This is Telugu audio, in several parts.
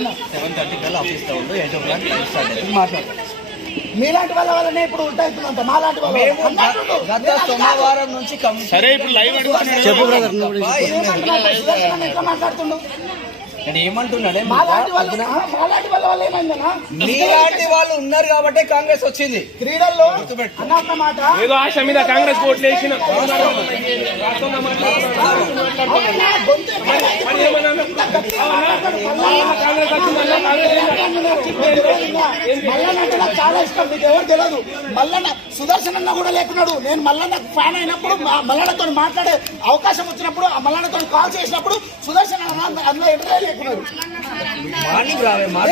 7:30 కల్లా ఆఫీస్ లో ఉండు. 8 o'clock స్టార్ట్ అవుతుంది. మాట్లాడతాం. మీలాంటి వల్లనే ఇప్పుడు ఉంటాయితుందంట. మాలాంటి గత సోమవారం నుంచి సరే ఇప్పుడు లైవ్ అడుగుతున్నాడు. చెప్పు బ్రదర్. ఎట్లా మాట్లాడుతుండు? నేను ఏమంటున్నాడే, మాలాంటి వాళ్ళ ఏమైందన్నా? మీలాంటి వాళ్ళు ఉన్నారు కాబట్టి కాంగ్రెస్ వచ్చింది. క్రీడల్లో అన్న మాట ఏదో ఆశ మీద కాంగ్రెస్ ఓట్లు వేసిన మల్లన్న నాకు చాలా ఇష్టం. మీకు ఎవరు తెలియదు. మల్లన్న సుదర్శన్ అన్న కూడా లేకున్నాడు. నేను మల్లన్న ఫ్యాన్ అయినప్పుడు మల్లన్నతో మాట్లాడే అవకాశం వచ్చినప్పుడు ఆ మల్లన్నతో కాల్ చేసినప్పుడు సుదర్శన్ అందులో ఎదురే లేకున్నాడు.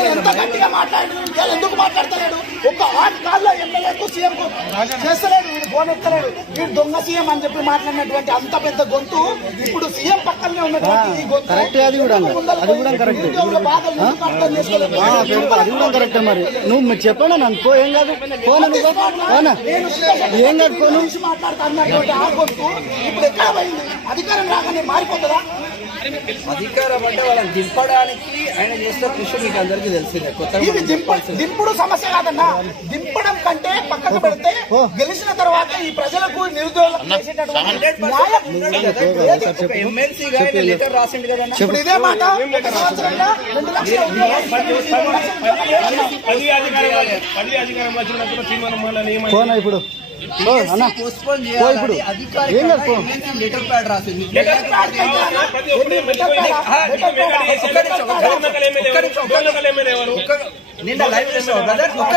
ఎంత గట్టిగా మాట్లాడు, ఎందుకు మాట్లాడతలేడు? ఒక ఆర్ట్ కాల్లో ఎమ్మెల్యేకు సీఎం చేస్తలేడు. వీడు ఫోన్ ఎత్తలేడు. వీడు దొంగ సీఎం అని చెప్పి మాట్లాడినటువంటి అంత పెద్ద గొంతు ఇప్పుడు సీఎం పక్కనే ఉన్నటువంటి ఈ గొంతు కరెక్ట్. మరి నువ్వు చెప్పండి నన్ను పో, ఏం కాదు ఫోన్ ఏం కాదు ఫోన్ మాట్లాడుతా అన్నటువంటి ఆ గొంతు ఇప్పుడు ఎక్కడ పోయింది? అధికారం రాగానే మారిపోతుందా? అధికారం అంటే వాళ్ళని దింపడానికి ఆయన చేసిన కృషి మీకు అందరికీ తెలిసిందే. ఇది దింపుడు సమస్య కాదన్నా. దింపడం కంటే పక్కకు పెడితే గెలిచిన తర్వాత ఈ ప్రజలకు నిరుద్యోగులకు ఎమ్మెల్సీగా లెటర్ రాసిండు కదా. ఇప్పుడు ఇదే మాట ఒక సంవత్సరంలో 2 లక్షల ఫోన్ ఇప్పుడు పోస్ట్పోన్ చేయాలి. లెటర్ ప్యాడ్ రాసింది. నిన్న లైవ్ చేసావు బ్రదర్. ఒక్క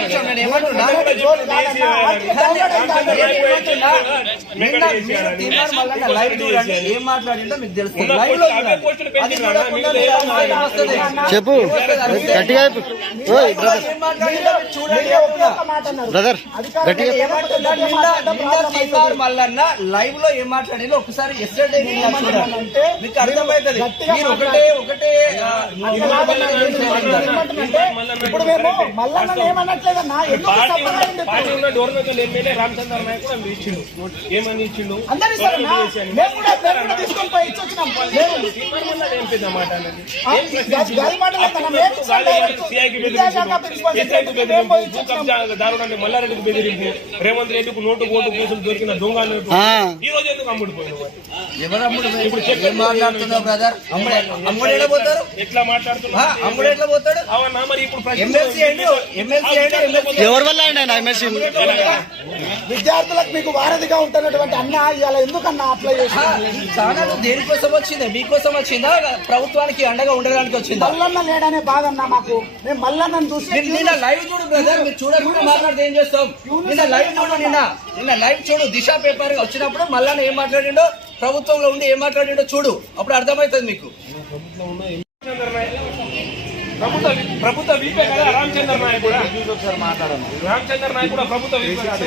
నిమిషం నేను ఏమంటున్నా, లైవ్ చూడండి. ఏం మాట్లాడిందో మీకు తెలుస్తుంది. లైవ్ లో చెప్పు గట్టిగా బ్రదర్ మల్లన్న లైవ్ లో ఏం మాట్లాడిందో ఒకసారి ఎస్టర్డే మీకు అర్థమవుతుంది. మీరు ఒకటే ఇప్పుడు మేము మల్లన్న ఏమన్నట్లేదన్నా. ఏమని ఇచ్చిండు? అందరూ తీసుకొని పోయి ఇచ్చొచ్చినాం. దారుణంటే మల్లారెడ్డికి బెదిరింపు, రేవంత్ రెడ్డికి నోటు ఓటు కేసులు దొరికిన దొంగలు ఈ రోజు ఎందుకు అమ్ముడిపోయినారు? ఇప్పుడు చెప్పి మాట్లాడుతున్నావు బ్రదర్. అమ్ముడు ఎట్లా పోతారు? ఎట్లా మాట్లాడుతున్నా? అమ్ముడు ఎట్లా పోతాడు? అవునా? మరి ఇప్పుడు ఎవరి వల్ల ఆయన ఎమ్మెల్సీ విద్యార్థులకు మీకు వారధిగా ఉంటున్నటువంటి అన్న ఇవాళ ఎందుకన్నా అప్లై చేసి చాలా దేనికోసం వచ్చిందా? మీకోసం వచ్చిందా? ప్రభుత్వానికి అండగా ఉండడానికి వచ్చిందా? మల్లన్న లేడనే బాధ అన్నా మాకు. మేము మల్లన్నను చూసి నిన్న లైవ్ చూడు బ్రదర్. మీరు చూడకుండా మాట్లాడితే ఏం చేస్తాం? నిన్న లైవ్ చూడు. నిన్న లైవ్ చూడు. దిశ పేపర్ వచ్చినప్పుడు మల్లన్న ఏం మాట్లాడిండో, ప్రభుత్వంలో ఉండి ఏం మాట్లాడిండో చూడు. అప్పుడు అర్థమవుతుంది మీకు. ప్రభుత్వ వీపే కదా రామచంద్ర నాయక్ కూడా. రామచంద్ర నాయక్ కూడా ప్రభుత్వ వీపే.